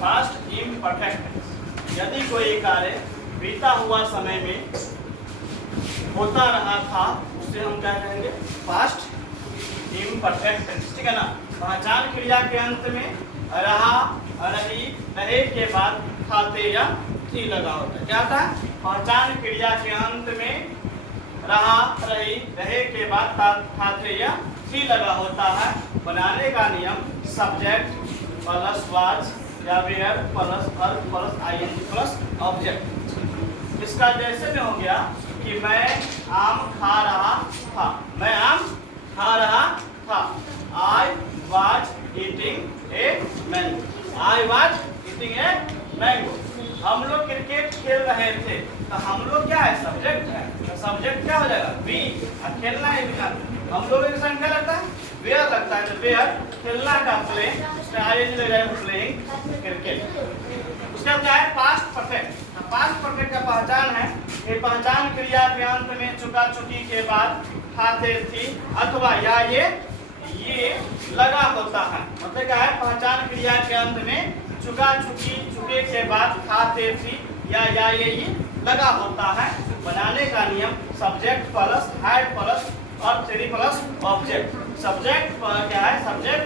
Past imperfect tense. यदि कोई कार्य बीता हुआ समय में होता रहा था उससे हम क्या कहेंगे? Past imperfect tense. ठीक है ना। पहचान क्रिया के अंत में रहा, रही, रहे के बाद था, थे या थी लगा होता है। क्या था? पहचान क्रिया के अंत में रहा, रही, रहे के बाद था, थे या थी लगा होता है। बनाने का नियम सब्जेक्ट प्लस वाज या were plus verb plus ING plus object. इसका जैसे में हो गया कि मैं आम खा रहा था, मैं आम खा रहा था। I was eating a mango, I was eating a mango. हम लोग क्रिकेट खेल रहे थे, तो हम लोग क्या है? सब्जेक्ट है। तो सब्जेक्ट क्या हो जाएगा? वी। खेलना है, हम लोग की संख्या लगता है वेयर लगता है, तो वेयर खेलना का प्ले, प्लेइंग क्रिकेट। उसका क्या है? Past perfect. पास्ट परफेक्ट का पहचान है कि पहचान क्रिया के अंत में चुका चुकी के बाद था, थे, थी अथवा या ये लगा होता है। मतलब क्या है? पहचान क्रिया के अंत में चुका चुकी चुके के बाद था, थे, थी या ये लगा होता है। बनाने का नियम सब्जेक्ट प्लस हैड प्लस और थ्री प्लस ऑब्जेक्ट। सब्जेक्ट क्या है? Subject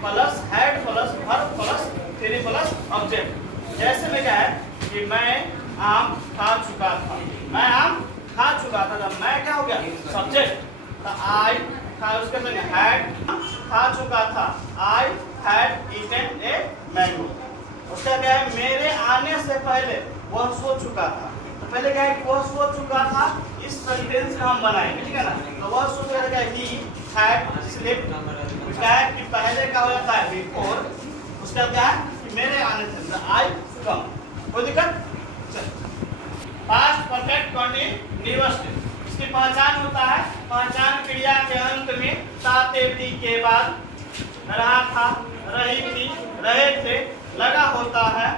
plus had plus verb plus three plus object. जैसे में क्या है कि मैं आम खा चुका था, मैं आम खा चुका था, तो मैं क्या हो गया? सब्जेक्ट। तो आई था, उसके संग हैड खा चुका था, I had eaten a mango. उसका क्या है? मेरे आने से पहले वह सो चुका था। तो पहले क्या है कि वह सो चुका था, इस सेंटेंस का हम बनाएंगे। ठीक है ना। तो वह सो चुका था, ही हैड स्लीप्ड। उसका है कि पहले का हो जाता है बिफोर, उसका क्या है कि मेरे आने से, आई कम। कोई दिक्कत? Past perfect continuous tense. इसकी पहचान होता है पहचान क्रिया के अंत में था, थे, थी के बाद रहा था, रही थी, रहे थे लगा होता है,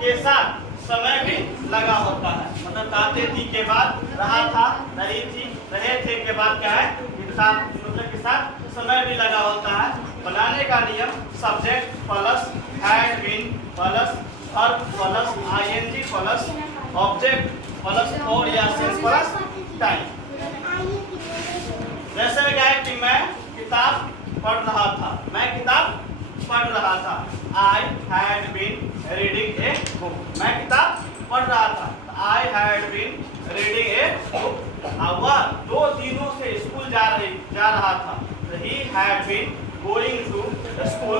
के साथ समय भी लगा होता है। मतलब था, थे, थी के बाद रहा था, रही थी, रहे थे के बाद क्या है? मतलब के साथ समय भी लगा होता है। बनाने का नियम subject plus had been plus verb plus ING plus object plus और या सिंस प्लस टाइम। जैसे में क्या है कि मैं किताब पढ़ रहा था, मैं किताब पढ़ रहा था। I had been reading a book, मैं किताब पढ़ रहा था। I had been reading a book. वह 2 दिनों से स्कूल जा रहा था। He had been going to school.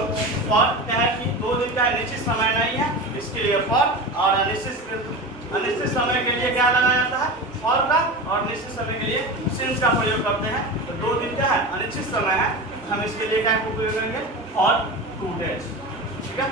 For क्या है कि 2 दिन का निश्चित समय नहीं है, इसके लिए फॉर। और अनिश्चित समय के लिए क्या लगाया जाता है? फॉर का। और निश्चित समय के लिए सिंस का प्रयोग करते हैं। तो 2 दिन क्या है? अनिश्चित समय है, हम इसके लिए क्या उपयोग करेंगे? For 2 days। ठीक है।